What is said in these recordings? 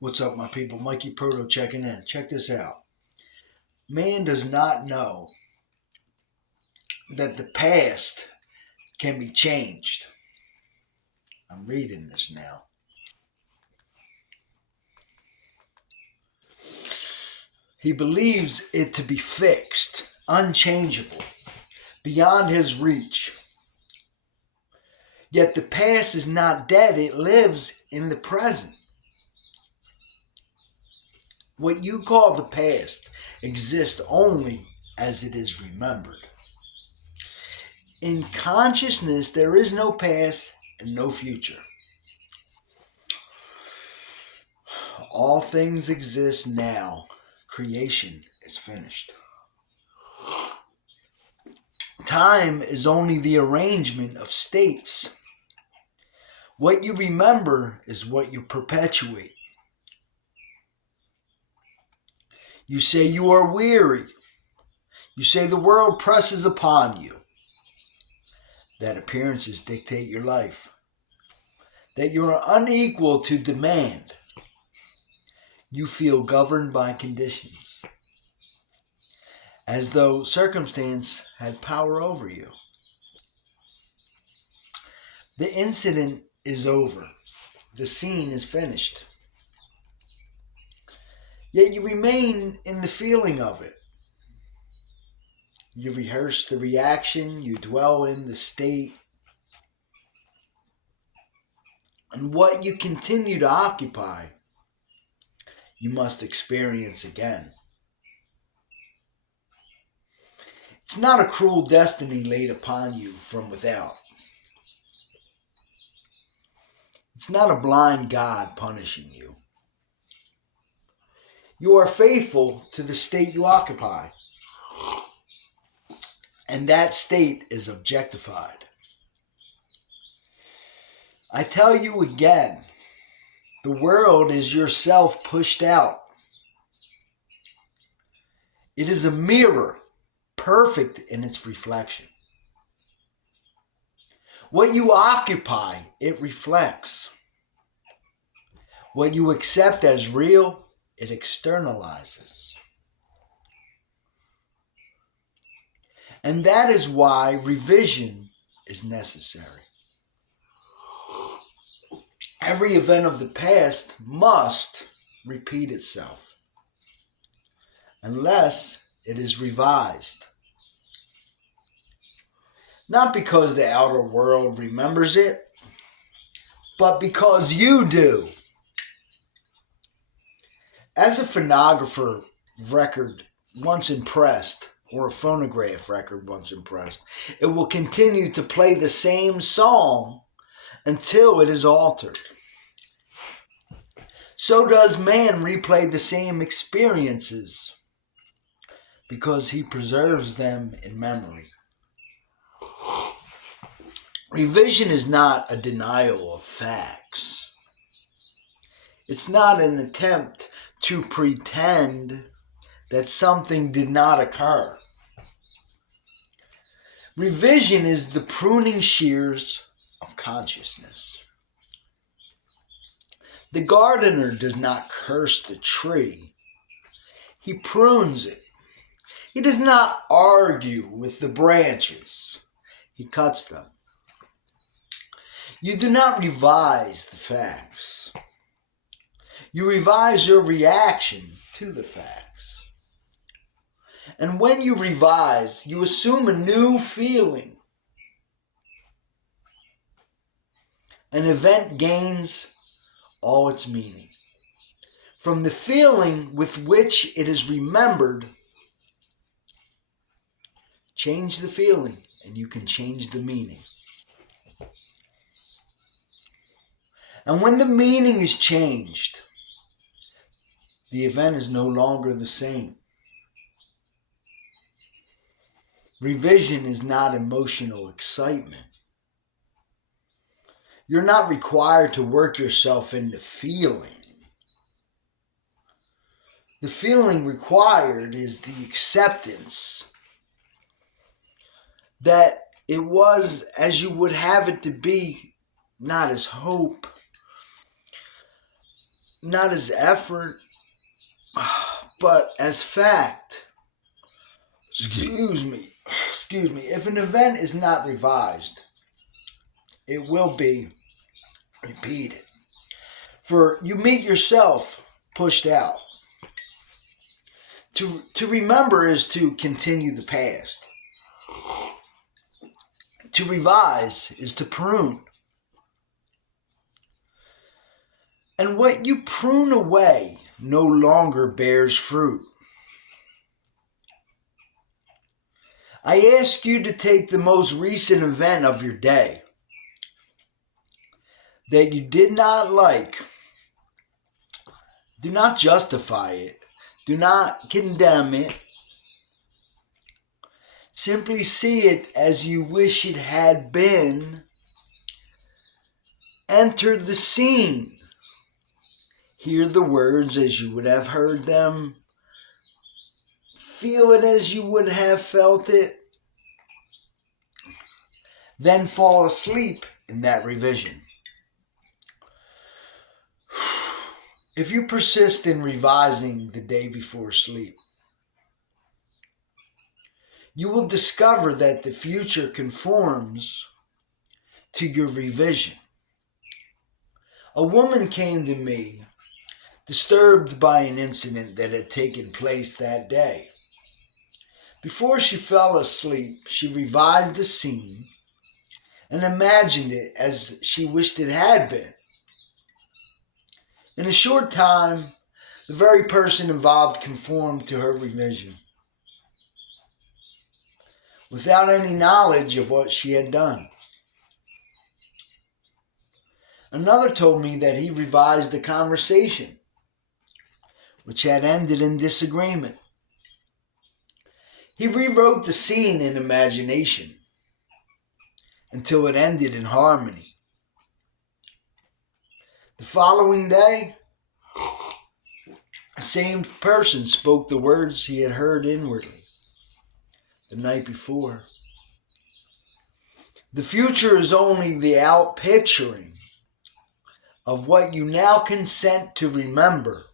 What's up, my people? Mikey Proto checking in. Check this out. Man does not know that the past can be changed. I'm reading this now. He believes it to be fixed, unchangeable, beyond his reach. Yet the past is not dead, it lives in the present. What you call the past exists only as it is remembered. In consciousness, there is no past and no future. All things exist now. Creation is finished. Time is only the arrangement of states. What you remember is what you perpetuate. You say you are weary. You say the world presses upon you. That appearances dictate your life. That you are unequal to demand. You feel governed by conditions. As though circumstance had power over you. The incident is over. The scene is finished. Yet you remain in the feeling of it. You rehearse the reaction, you dwell in the state. And what you continue to occupy, you must experience again. It's not a cruel destiny laid upon you from without. It's not a blind God punishing you. You are faithful to the state you occupy. And that state is objectified. I tell you again, the world is yourself pushed out. It is a mirror, perfect in its reflection. What you occupy, it reflects. What you accept as real, it externalizes. And that is why revision is necessary. Every event of the past must repeat itself, unless it is revised. Not because the outer world remembers it, but because you do. As a phonographer record once impressed, or a phonograph record once impressed, it will continue to play the same song until it is altered. So does man replay the same experiences because he preserves them in memory. Revision is not a denial of facts. It's not an attempt to pretend that something did not occur. Revision is the pruning shears of consciousness. The gardener does not curse the tree. He prunes it. He does not argue with the branches. He cuts them. You do not revise the facts. You revise your reaction to the facts. And when you revise, you assume a new feeling. An event gains all its meaning. From the feeling with which it is remembered, change the feeling and you can change the meaning. And when the meaning is changed, the event is no longer the same. Revision is not emotional excitement. You're not required to work yourself into feeling. The feeling required is the acceptance that it was as you would have it to be, not as hope. not as effort, but as fact. Excuse me. If an event is not revised, it will be repeated. For you meet yourself pushed out. To remember is to continue the past. To revise is to prune. And what you prune away no longer bears fruit. I ask you to take the most recent event of your day that you did not like. Do not justify it. Do not condemn it. Simply see it as you wish it had been. Enter the scene. Hear the words as you would have heard them. Feel it as you would have felt it. Then fall asleep in that revision. If you persist in revising the day before sleep, you will discover that the future conforms to your revision. A woman came to me disturbed by an incident that had taken place that day. Before she fell asleep, she revised the scene and imagined it as she wished it had been. In a short time, the very person involved conformed to her revision, without any knowledge of what she had done. Another told me that he revised the conversation, which had ended in disagreement. He rewrote the scene in imagination until it ended in harmony. The following day, the same person spoke the words he had heard inwardly the night before. The future is only the outpicturing of what you now consent to remember.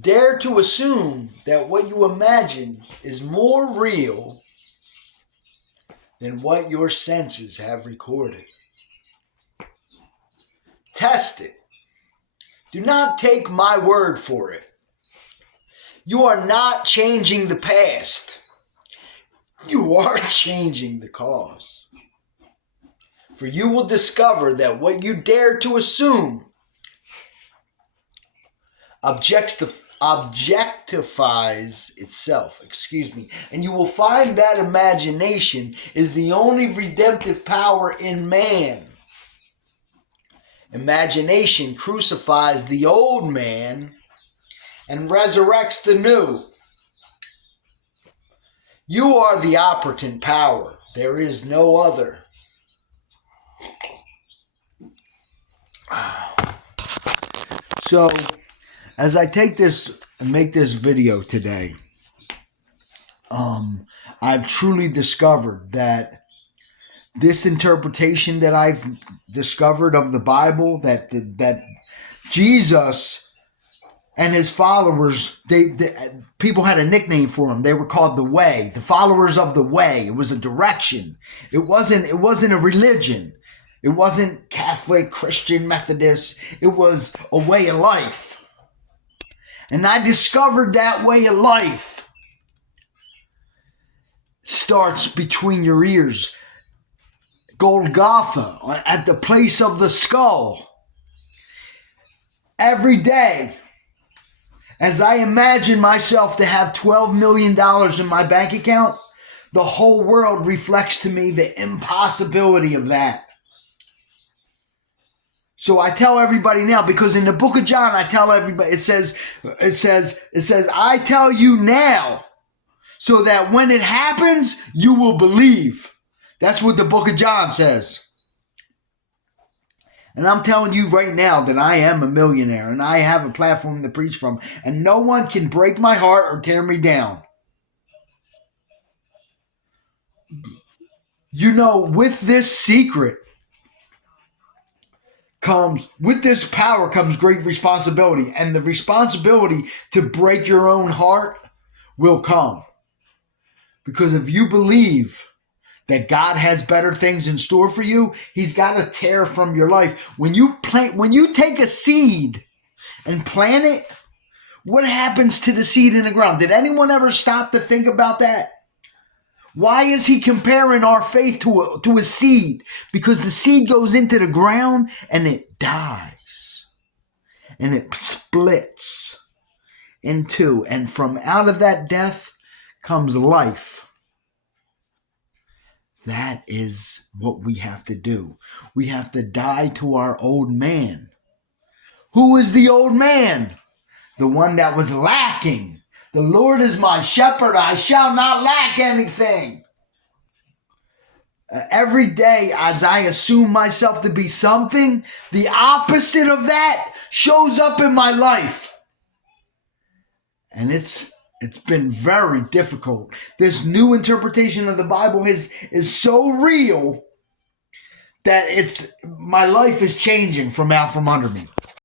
Dare to assume that what you imagine is more real than what your senses have recorded. Test it. Do not take my word for it. You are not changing the past. You are changing the cause. For you will discover that what you dare to assume objectifies itself, and you will find that imagination is the only redemptive power in man. Imagination crucifies the old man and resurrects the new. You are the operative power. There is no other. So, as I take this and make this video today, I've truly discovered that this interpretation that I've discovered of the Bible, that Jesus and his followers, people had a nickname for them. They were called the Way, the followers of the Way. It was a direction. It wasn't a religion. It wasn't Catholic, Christian, Methodist. It was a way of life. And I discovered that way of life starts between your ears. Golgotha, at the place of the skull. Every day, as I imagine myself to have $12 million in my bank account, the whole world reflects to me the impossibility of that. So I tell everybody now, because in the book of John, I tell everybody, it says, I tell you now, so that when it happens, you will believe. That's what the book of John says. And I'm telling you right now that I am a millionaire and I have a platform to preach from, and no one can break my heart or tear me down. You know, with this secret, with this power comes great responsibility. And the responsibility to break your own heart will come. Because if you believe that God has better things in store for you, he's got to tear from your life. When you take a seed and plant it, what happens to the seed in the ground? Did anyone ever stop to think about that? Why is he comparing our faith to a seed? Because the seed goes into the ground and it dies. And it splits in two. And from out of that death comes life. That is what we have to do. We have to die to our old man. Who is the old man? The one that was lacking. The Lord is my shepherd. I shall not lack anything. Every day as I assume myself to be something, the opposite of that shows up in my life. And it's been very difficult. This new interpretation of the Bible is so real that my life is changing from out from under me.